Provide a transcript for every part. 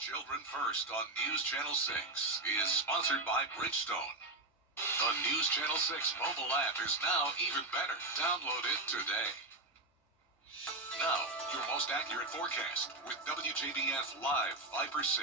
Children First on News Channel 6 is sponsored by Bridgestone. The News Channel 6 mobile app is now even better. Download it today. Now, your most accurate forecast with WJBF Live Viper 6.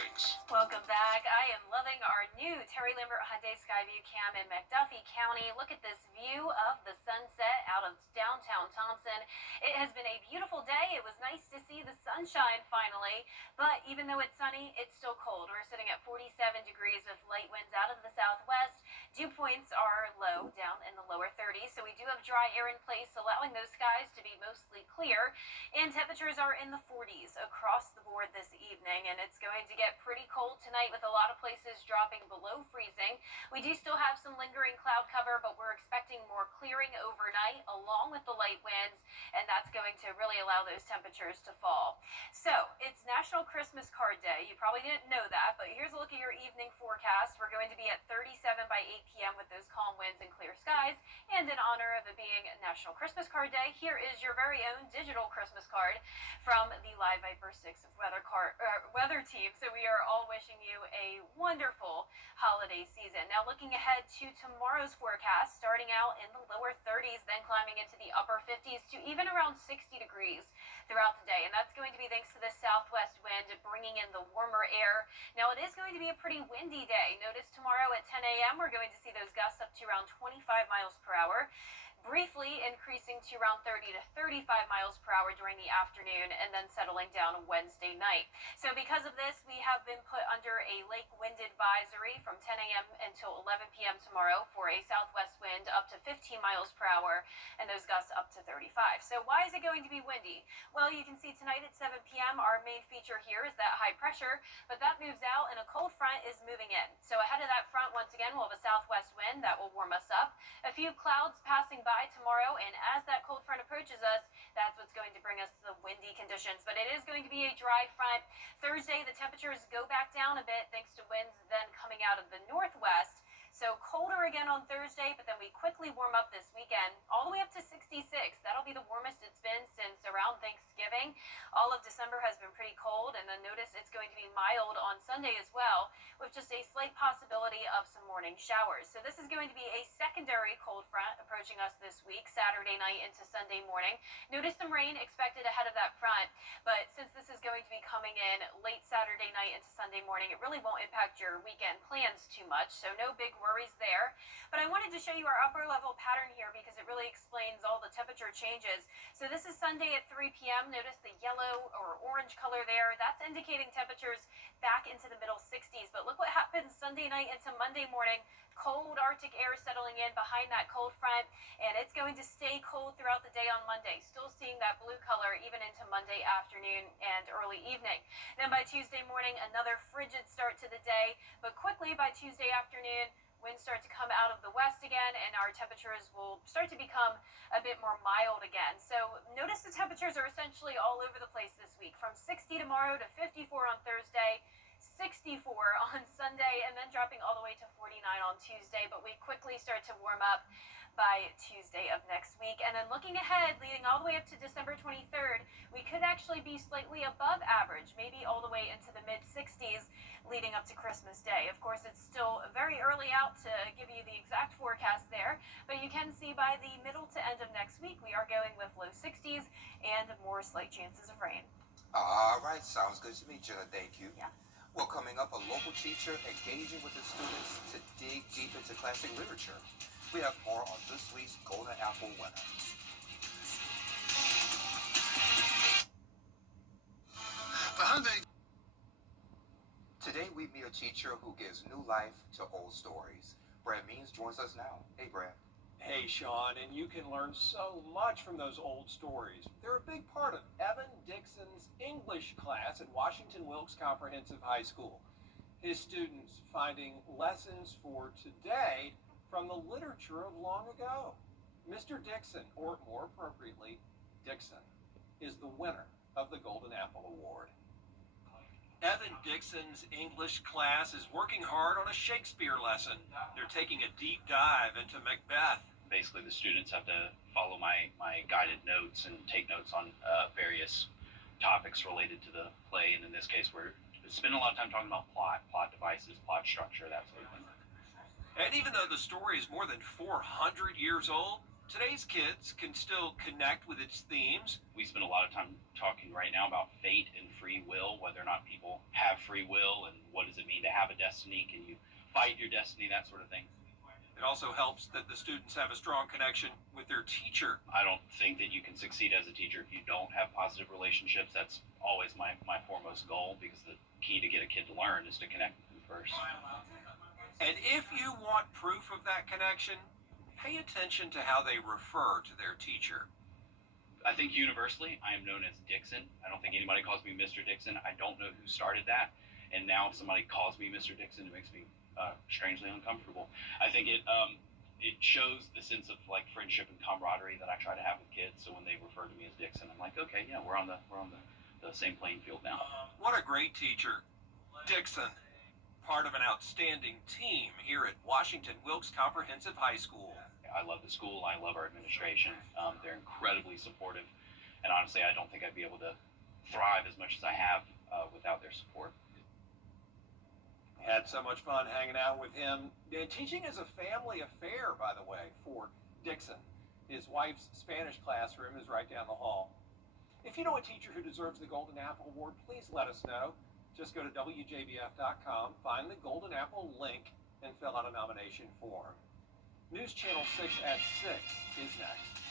Welcome back. I am loving our new Terry Lambert Hyundai Skyview cam in McDuffie County. Look at this view of the sunset out of downtown Thompson. It has been a beautiful day. It was nice to see the sunshine finally, but even though it's sunny, it's still cold. We're sitting at 47 degrees with light winds out of the southwest. Dew points are low, down in the lower 30s, so we do have dry air in place, allowing those skies to be mostly clear. And temperatures are in the 40s across the board this evening, and it's going to get pretty cold tonight with a lot of places dropping below freezing. We do still have some lingering cloud cover, but we're expecting more clearing overnight along with the light winds, and that's going to really allow those temperatures to fall. So it's National Christmas Card Day. You probably didn't know that, but here's a look at your evening forecast. We're going to be at 37 by 8 p.m. with those calm winds and clear skies, and in honor of it being National Christmas Card Day, here is your very own digital Christmas card from the Live Viper 6 weather team. So we are all wishing you a wonderful holiday season. Now looking ahead to tomorrow's forecast, starting out in the lower 30s, then climbing into the upper 50s to even around 60 degrees throughout the day. And that's going to be thanks to the southwest wind bringing in the warmer air. Now it is going to be a pretty windy day. Notice tomorrow at 10 a.m. we're going to see those gusts up to around 25 miles per hour. Briefly increasing to around 30 to 35 miles per hour during the afternoon, and then settling down Wednesday night. So because of this, we have been put under a lake wind advisory from 10 a.m. until 11 p.m. tomorrow for a southwest wind up to 15 miles per hour, and those gusts up to 35. So why is it going to be windy? Well, you can see tonight at 7 p.m. our main feature here is that high pressure, but that moves out and a cold front is moving in. So ahead of that front, once again, we'll have a southwest wind that will warm us up. A few clouds passing by tomorrow, and as that cold front approaches us, that's what's going to bring us the windy conditions. But it is going to be a dry front. Thursday, the temperatures go back down a bit thanks to winds then coming out of the northwest. So colder again on Thursday, but then we quickly warm up this weekend all the way up to 66. That'll be the warmest it's been since around Thanksgiving. All of December has been pretty cold, and then notice it's going to be mild on Sunday as well, with just a slight possibility of some morning showers. So this is going to be a secondary cold front approaching us this week, Saturday night into Sunday morning. Notice some rain expected ahead of that front, but since this is going to be coming in late Saturday night into Sunday morning, it really won't impact your weekend plans too much, so no big worries there. But I wanted to show you our upper level pattern here because it really explains all the temperature changes. So this is Sunday at 3 p.m. Notice the yellow or orange color there. That's indicating temperatures back into the middle 60s. But look what happens Sunday night into Monday morning. Cold Arctic air settling in behind that cold front, and it's going to stay cold throughout the day on Monday. Still seeing that blue color even into Monday afternoon and early evening. Then by Tuesday morning, another frigid start to the day, but quickly by Tuesday afternoon, winds start to come out of the west again, and our temperatures will start to become a bit more mild again. So notice the temperatures are essentially all over the place this week, from 60 tomorrow to 54 on Thursday, 64 on Sunday, and then dropping all the way to 49 on Tuesday. But we quickly start to warm up by Tuesday of next week. And then looking ahead, leading all the way up to December 23rd, we could actually be slightly above average, maybe all the way into the mid-60s leading up to Christmas Day. Of course, it's still very early out to give you the exact forecast there, but you can see by the middle to end of next week, we are going with low 60s and more slight chances of rain. All right, sounds good to me, Jenna. Thank you. Yeah. Well, coming up, a local teacher engaging with the students to dig deep into classic literature. We have more on this week's Golden Apple winner. The Hyundai. Today, we meet a teacher who gives new life to old stories. Brad Means joins us now. Hey, Brad. Hey, Sean, and you can learn so much from those old stories. They're a big part of Evan Dixon's English class at Washington Wilkes Comprehensive High School. His students finding lessons for today from the literature of long ago. Mr. Dixon, or more appropriately, Dixon, is the winner of the Golden Apple Award. Evan Dixon's English class is working hard on a Shakespeare lesson. They're taking a deep dive into Macbeth. Basically, the students have to follow my guided notes and take notes on various topics related to the play, and in this case, we're spend a lot of time talking about plot devices, plot structure, that sort of thing. And even though the story is more than 400 years old, today's kids can still connect with its themes. We spend a lot of time talking right now about fate and free will, whether or not people have free will, and what does it mean to have a destiny? Can you fight your destiny? That sort of thing. It also helps that the students have a strong connection with their teacher. I don't think that you can succeed as a teacher if you don't have positive relationships. That's always my foremost goal, because the key to get a kid to learn is to connect with them first. And if you want proof of that connection, pay attention to how they refer to their teacher. I think universally, I am known as Dixon. I don't think anybody calls me Mr. Dixon. I don't know who started that. And now if somebody calls me Mr. Dixon, it makes me strangely uncomfortable. I think it shows the sense of like friendship and camaraderie that I try to have with kids. So when they refer to me as Dixon, I'm like, okay, yeah, we're on the same playing field now. What a great teacher, Dixon. Part of an outstanding team here at Washington Wilkes Comprehensive High School. I love the school. I love our administration. They're incredibly supportive, and honestly, I don't think I'd be able to thrive as much as I have without their support. Had so much fun hanging out with him. And teaching is a family affair, by the way, for Dixon. His wife's Spanish classroom is right down the hall. If you know a teacher who deserves the Golden Apple Award, please let us know. Just go to WJBF.com, find the Golden Apple link, and fill out a nomination form. News Channel 6 at 6 is next.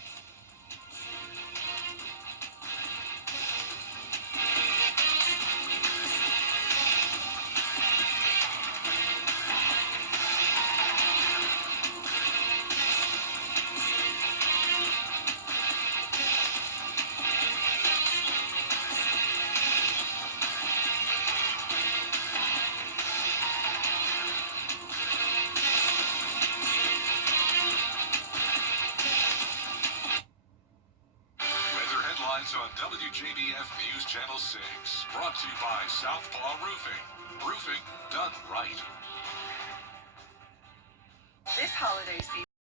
On WJBF News Channel 6, brought to you by Southpaw Roofing. Roofing done right. This holiday season.